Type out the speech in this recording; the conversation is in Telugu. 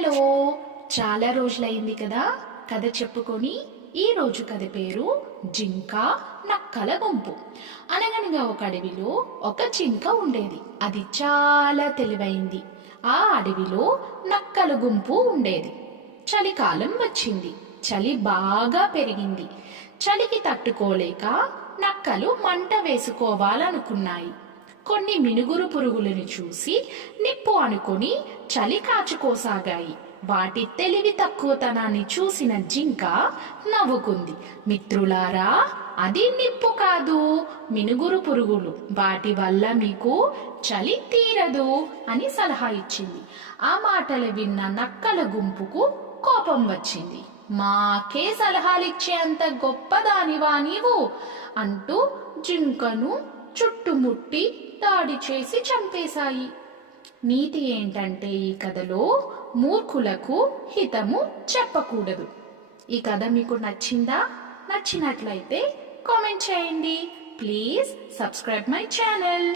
హలో, చాలా రోజులైంది కదా కథ చెప్పుకొని. ఈ రోజు కథ పేరు జింక నక్కల గుంపు. అనగనగా ఒక అడవిలో ఒక జింక ఉండేది. అది చాలా తెలివైంది. ఆ అడవిలో నక్కల గుంపు ఉండేది. చలికాలం వచ్చింది. చలి బాగా పెరిగింది. చలికి తట్టుకోలేక నక్కలు మంట వేసుకోవాలనుకున్నాయి. కొన్ని మినుగురు పురుగులను చూసి నిప్పు అనుకొని చలి కాచుకోసాగాయి. వాటి తెలివి తక్కువతనాన్ని చూసిన జింక నవ్వుకుంది. మిత్రులారా, అది నిప్పు కాదు, మినుగురు పురుగులు. వాటి వల్ల మీకు చలి తీరదు అని సలహా ఇచ్చింది. ఆ మాటలు విన్న నక్కల గుంపుకు కోపం వచ్చింది. మాకే సలహాలిచ్చే అంత గొప్పదానివా నీవు అంటూ జింకను చుట్టుముట్టి దాడి చేసి చంపేశాయి. నీతి ఏంటంటే ఈ కథలో మూర్ఖులకు హితము చెప్పకూడదు. ఈ కథ మీకు నచ్చిందా? నచ్చినట్లయితే కామెంట్ చేయండి. Please subscribe my channel.